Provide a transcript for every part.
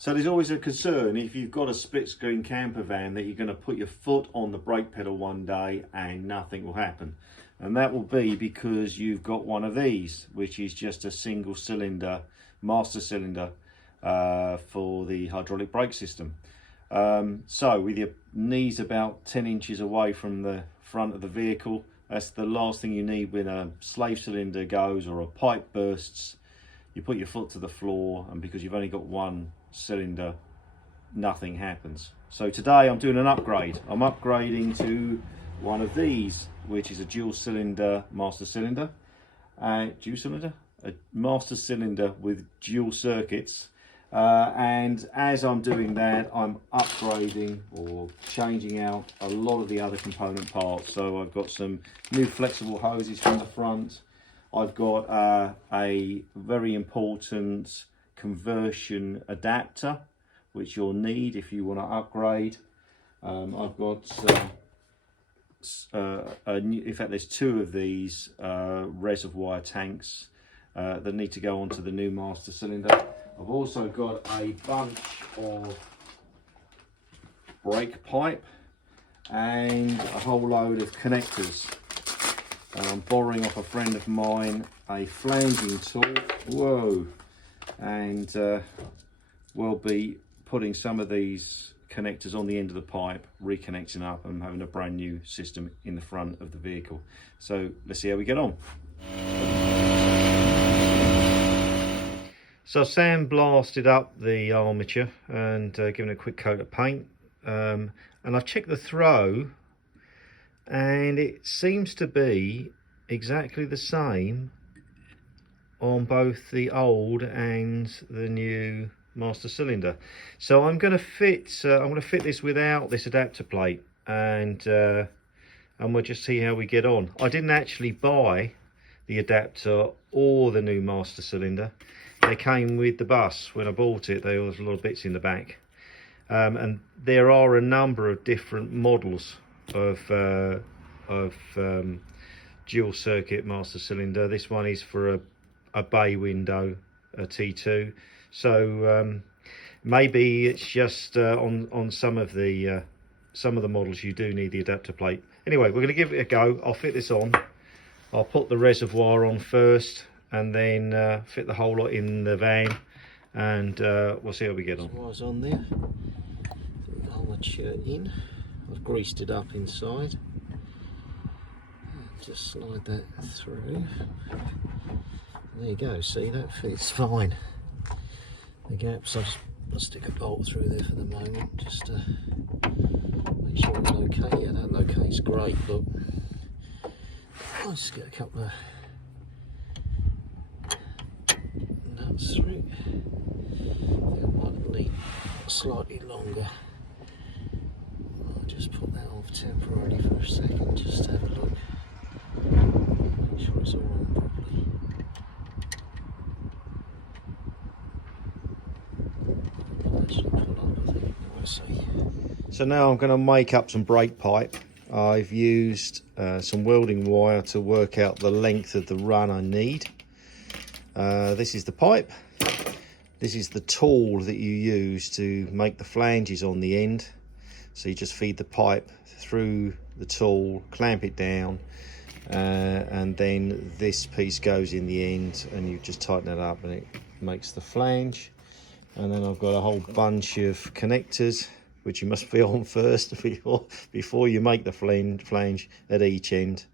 So there's always a concern if you've got a split screen camper van that you're going to put your foot on the brake pedal one day and nothing will happen. And that will be because you've got one of these, which is just a single cylinder, master cylinder for the hydraulic brake system. So with your knees about 10 inches away from the front of the vehicle, that's the last thing you need when a slave cylinder goes or a pipe bursts. You put your foot to the floor, and because you've only got one cylinder, nothing happens. So today I'm doing an upgrade. I'm upgrading to one of these, which is a dual cylinder master cylinder. A master cylinder with dual circuits. And as I'm doing that, I'm upgrading or changing out a lot of the other component parts. So I've got some new flexible hoses from the front. I've got a very important conversion adapter, which you'll need if you want to upgrade. I've got, in fact, there's two of these reservoir tanks that need to go onto the new master cylinder. I've also got a bunch of brake pipe and a whole load of connectors. I'm borrowing off a friend of mine a flanging tool. Whoa! And we'll be putting some of these connectors on the end of the pipe, reconnecting up and having a brand new system in the front of the vehicle. So let's see how we get on. So I've sandblasted up the armature and given it a quick coat of paint, and I've checked the throw, and it seems to be exactly the same on both the old and the new master cylinder. So I'm going to fit this without this adapter plate, and we'll just see how we get on. I didn't actually buy the adapter or the new master cylinder. They came with the bus when I bought it. There was little bits in the back, and there are a number of different models of dual circuit master cylinder. This one is for a bay window, a T2. So maybe it's just on some of the models you do need the adapter plate. Anyway, we're going to give it a go. I'll fit this on. I'll put the reservoir on first, and then fit the whole lot in the van, and we'll see how we get on. Reservoir's on there. Put the armature in. I've greased it up inside. Just slide that through. There you go. See, that fits fine. The gaps, I'll stick a bolt through there for the moment, just to make sure it's okay. Yeah, that locates great. Look, I'll just get a couple of nuts through. I think I might need slightly longer. I'll just put that off temporarily for a second, just to have a look. Make sure it's all on properly. Actually pull up, I think. I see. So now I'm going to make up some brake pipe. I've used some welding wire to work out the length of the run I need. This is the pipe. This is the tool that you use to make the flanges on the end. So you just feed the pipe through the tool, clamp it down, and then this piece goes in the end, and you just tighten it up and it makes the flange. And then I've got a whole bunch of connectors, which you must fit on first before you make the flange at each end.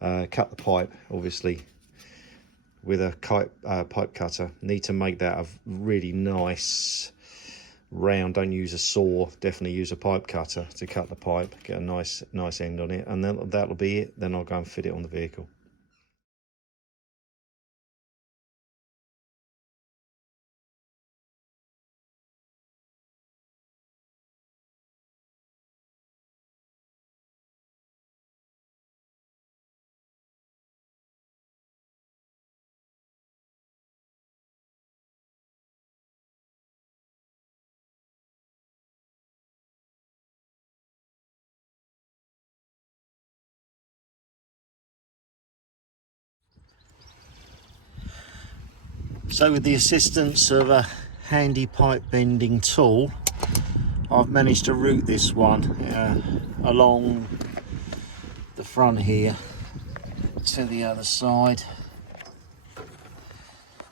Cut the pipe, obviously, with a pipe cutter. Need to make that a really nice round. Don't use a saw, definitely use a pipe cutter to cut the pipe, get a nice end on it, and then that'll be it. Then I'll go and fit it on the vehicle. So with the assistance of a handy pipe bending tool, I've managed to route this one along the front here to the other side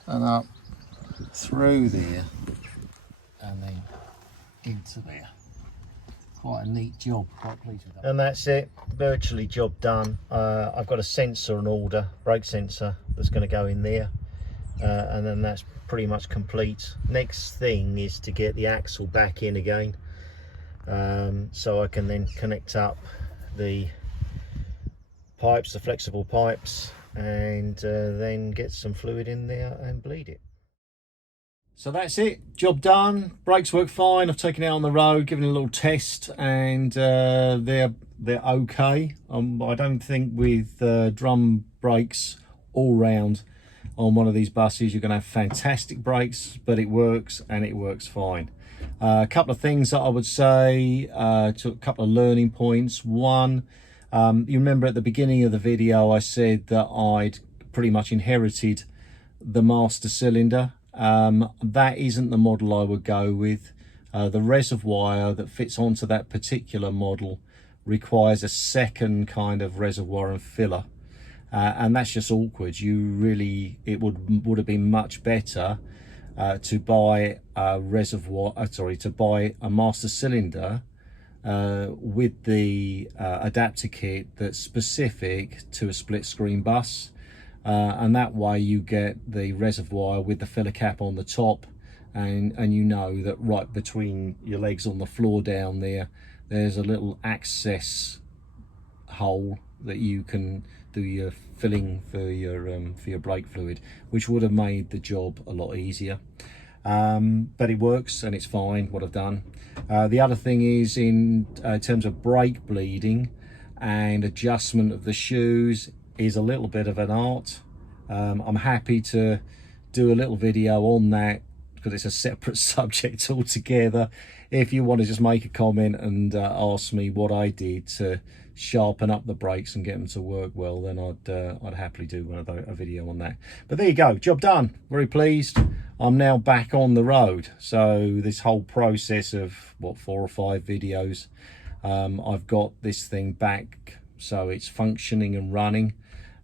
and up through there and then into there. Quite a neat job, quite pleased with that. And that's it, virtually job done. I've got a sensor on order, brake sensor, that's going to go in there, and then that's pretty much complete. Next thing is to get the axle back in again, so I can then connect up the pipes, the flexible pipes, and then get some fluid in there and bleed it. So that's it, job done. Brakes work fine. I've taken it out on the road, given it a little test, and they're okay. I don't think with drum brakes all round on one of these buses you're going to have fantastic brakes, but it works, and it works fine. A couple of things that I would say, to a couple of learning points. One, you remember at the beginning of the video I said that I'd pretty much inherited the master cylinder. That isn't the model I would go with. The reservoir that fits onto that particular model requires a second kind of reservoir and filler, and that's just awkward. It would have been much better to buy a master cylinder with the adapter kit that's specific to a split screen bus. And that way you get the reservoir with the filler cap on the top, and you know that right between your legs on the floor down there, there's a little access hole that you can do your filling for your brake fluid, which would have made the job a lot easier. But it works and it's fine what I've done. The other thing is in terms of brake bleeding and adjustment of the shoes is a little bit of an art. I'm happy to do a little video on that because it's a separate subject altogether. If you want to just make a comment and ask me what I did to sharpen up the brakes and get them to work well, then I'd happily do a video on that. But there you go, job done. Very pleased. I'm now back on the road. So this whole process of 4 or 5 videos, I've got this thing back so it's functioning and running.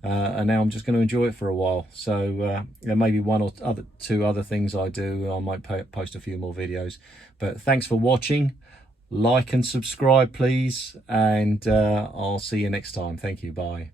And now I'm just going to enjoy it for a while. So there may be 1 or 2 other things I do. I might post a few more videos. But thanks for watching. Like and subscribe, please. And I'll see you next time. Thank you. Bye.